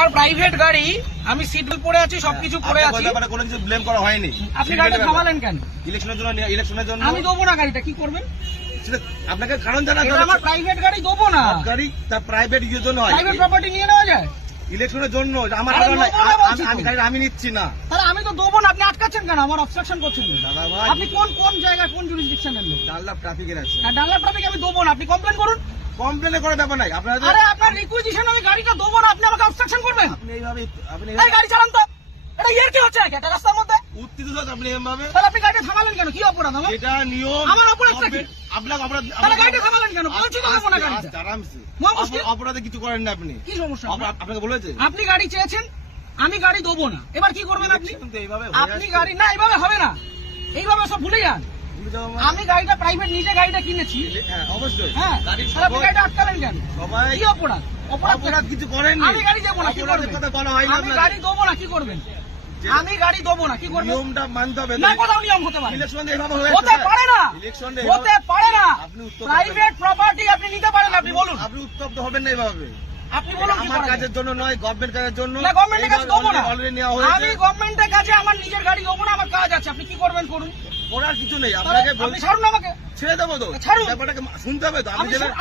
আমার প্রাইভেট গাড়ি, আমি সিট বেল্ট পরে আছি, সবকিছু পরে আছি, কোনো কিছু ব্লেম করা হয়নি। আপনি গাড়িটা থামালেন কেন? ইলেকশনের জন্য আমি দেবো না গাড়িটা, কি করবেন? আপনাকে কারণ জানা, আমার প্রাইভেট গাড়ি দেবো না। গাড়ি তার প্রাইভেট ইউজের জন্য হয়, প্রাইভেট প্রপার্টি নিয়ে নেওয়া যায় ইলেকশনের জন্য। আমার আমি গাড়ি আমি নিচ্ছি না। তাহলে আমি তো দেবো না, আপনি আটকাচ্ছেন কেন? আমার অবস্ট্রাকশন করছেন দাদা ভাই। আপনি কোন জায়গায়, কোন জুরিসডিকশনের লোক? ডানলাপ ট্রাফিকের আছে। ডানলাপ ট্রাফিক আমি দেবো না, আপনি কমপ্লেন করুন। কমপ্লেন করার ব্যাপার নাই আপনার। আরে আপনার রিকুইজিশন আমি গাড়িটা দেবো না, আপনি আমাকে অবস্ট্রাকশন করবেন? আপনি এইভাবে এই গাড়ি চালান তো, এটা ইয়ার কি হচ্ছে নাকি একটা রাস্তার মধ্যে? উত্তেজিত হচ্ছে আপনি এভাবে। তাহলে আপনি গাড়িটা থামালেন কেন? কি অপরাধ আমার? এটা নিয়ম। আমার অপরাধটা কি? আপনাকে অপরাধ। তাহলে গাড়িটা থামালেন কেন? বলছি তো দেবো না গাড়িটা। আরামসে মুশকিল। অপরাধে কিছু করেন না আপনি। কি সমস্যা? আপনাকে বলেছে আপনি গাড়ি চেয়েছেন, আমি গাড়ি দেবো না, এবার কি করবেন আপনি? কিন্তু এইভাবে আপনি গাড়ি না, এইভাবে হবে না, এইভাবে সব ভুলে যান। আমি গাড়িটা প্রাইভেট নিজে গাড়িটা কিনেছি। হ্যাঁ অবশ্যই। হ্যাঁ, তাহলে আপনি গাড়িটা আটকালেন কেন? সবাই কি অপরাধ? অপরাধ কিছু করেন। আমি গাড়ি দেবো না, কি করবেন? কথা বলা হয় না। আমি গাড়ি দেবো না, কি করবেন? আমি গাড়ি দেবো না, কি করবেন? নিয়মটা মানতে হবে। না, কোথাও নিয়ম হতে পারে? ইলেকশন এইভাবে হয়ে হতে পারে না, ইলেকশন হতে পারে না। আপনি উত্তর প্রাইভেট প্রপার্টি আপনি নিতে পারেন, আপনি বলুন। আপনি উত্তপ্ত হবেন না এইভাবে। আপনি বলুন কি আমার করা কাজের যায়? জন্য নয়, গভর্নমেন্ট কাজের জন্য। না, গভর্নমেন্টের কাছে দেবো না। অলরেডি নেওয়া হয়েছে। আমি গভর্নমেন্টের কাছে আমার নিজের গাড়ি দেবো না, আমার কাজ আছে, আপনি কি করবেন করুন। করার কিছু নেই। তাহলে আপনাকে আপনি ছাড়ুন আমাকে। ছেড়ে দেবো তো। ছাড়ুন। ব্যাপারটাকে শুনতে হবে তো।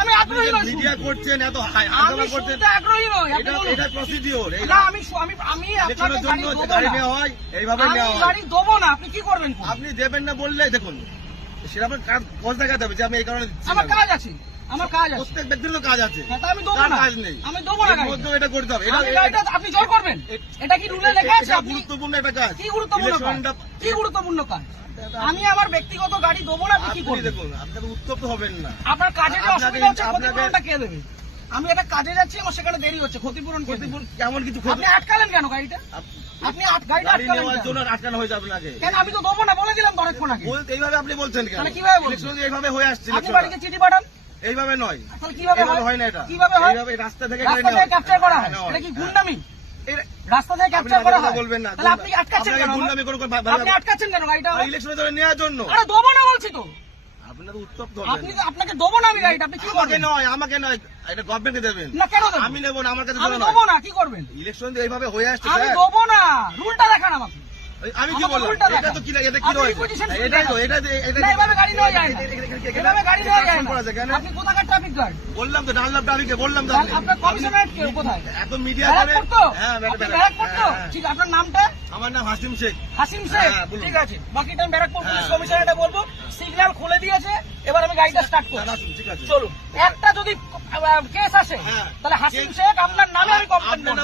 আমি আগ্রহী নই। মিডিয়া করছেন, এত আমি হাঙ্গামা করছেন। শুনতে আগ্রহী নই, আপনি বলুন। এটা প্রসিডিওর। না, আমি আপনাকে ইলেকশনের জন্য গাড়ি দেবো গাড়ি না। নেওয়া হয়, এইভাবে আমি নেওয়া হয়। গাড়ি দেবো না, আপনি কি করবেন করুন। আপনি দেবেন না বললে দেখুন সেরকম কাজ দেখাতে হবে যে আমি এই কারণে দিচ্ছি আমার না। কাজ আছে, আমার কাজ আছে। প্রত্যেক ব্যক্তির তো কাজ আছে। হ্যাঁ, তা আমি দেবো কার না, কাজ নেই? আমি দেবো না এর গাড়িটা। মধ্যেও এটা করতে হবে। আমি গাড়িটা আপনি জোর করবেন, এটা কি রুলে লেখা আছে? এটা আপনি গুরুত্বপূর্ণ একটা কাজ। কি গুরুত্বপূর্ণ কাজ? ইলেকশনটা কি গুরুত্বপূর্ণ কাজ? আমি আমার ব্যক্তিগত গাড়ি দেবো না, আপনি কি আপনি করবেন? দেখুন, আপনাকে উত্তপ্ত হবেন না। আপনার কাজে যে আপনাকে- অসুবিধা হচ্ছে, আপনাকে- ক্ষতিপূরণটা কে দেবে? আমি একটা কাজে যাচ্ছি, আমার সেখানে দেরি হচ্ছে, ক্ষতিপূরণ কে দেবে? ক্ষতিপূরণ কেমন কিছু আপনি আটকালেন কেন গাড়িটা? আপনি গাড়িটা গাড়ি আটকালেন নেওয়ার কেন? জন্য আটকানো হয়েছে আপনাকে। কেন? আমি তো দেবো না বলে দিলাম তো অনেকক্ষণ আগে। এইভাবে আপনি বলছেন কেন? তাহলে কিভাবে বলছেন? ইলেকশন এইভাবে হয়ে আসছে। আপনি ইলেকশনটা। বাড়িতে চিঠি পাঠান, এইভাবে নয়। তাহলে কিভাবে এইভাবে হয়? হয় না এটা। কিভাবে হয়? এইভাবে রাস্তা থেকে রাস্তা থেকে ক্যাপচার করা হয়, নেওয়া এটা কি হয়। গুন্ডামি? এর- রাস্তা থেকে আপনি ক্যাপচার করা কথা হয়? বলবেন না। তাহলে আপনি আটকাচ্ছেন আপনাকে কেন? গুন্ডামি করে আপনি আটকাচ্ছেন কেন গাড়িটা? ইলেকশনের জন্য নেওয়ার জন্য। আরে দেবো না বলছি তো। আপনার তো উত্তপ্ত আপনি আপনাকে দেবো না আমি গাড়িটা, আপনি কি আমাকে করবেন? নয়, আমাকে নয়, এটা গভর্নমেন্টকে দেবেন। না, কেন দেবো? আমি নেবো না, আমার কাছে আমি দেবো দেবো না। না, কি করবেন? ইলেকশন এইভাবে হয়ে আসছে আমি স্যার। দেবো না, রুলটা দেখান আমাকে। আমি কি আমাকে বললাম? উল্টা এটা দেখান। তো কি এটা কি আপনি রয়েছে? requisition এটাই তো, দেখান। এটা না, এভাবে গাড়ি নেওয়া যায় না। এভাবে গাড়ি নেওয়া যায় না। করা যায় কেন? আপনি কোথাকার ট্রাফিক গার্ড? বললাম তো ডানলাপ ট্রাফিকে বললাম তো আপনি। আপনার কমিশনারেট কে কোথায়? এত মিডিয়া করে। ব্যারাকপুর তো? হ্যাঁ, আপনি ব্যারাকপুর তো? হ্যাঁ। ঠিক, আপনার নামটা? আমার নাম হাসিম শেখ। হাসিম শেখ। হ্যাঁ, বলুন। ঠিক আছে, বাকিটা আমি ব্যারাকপুর পুলিশ হ্যাঁ। কমিশনারেটে বলবো। সিগন্যাল খুলে দিয়েছে, এবার আমি গাড়িটা স্টার্ট করছি। আসুন, ঠিক আছে। চলুন। একটা যদি কেস আসে, হ্যাঁ। তাহলে হাসিম শেখ আপনার নামে আমি কমপ্লেন আপনার করবো।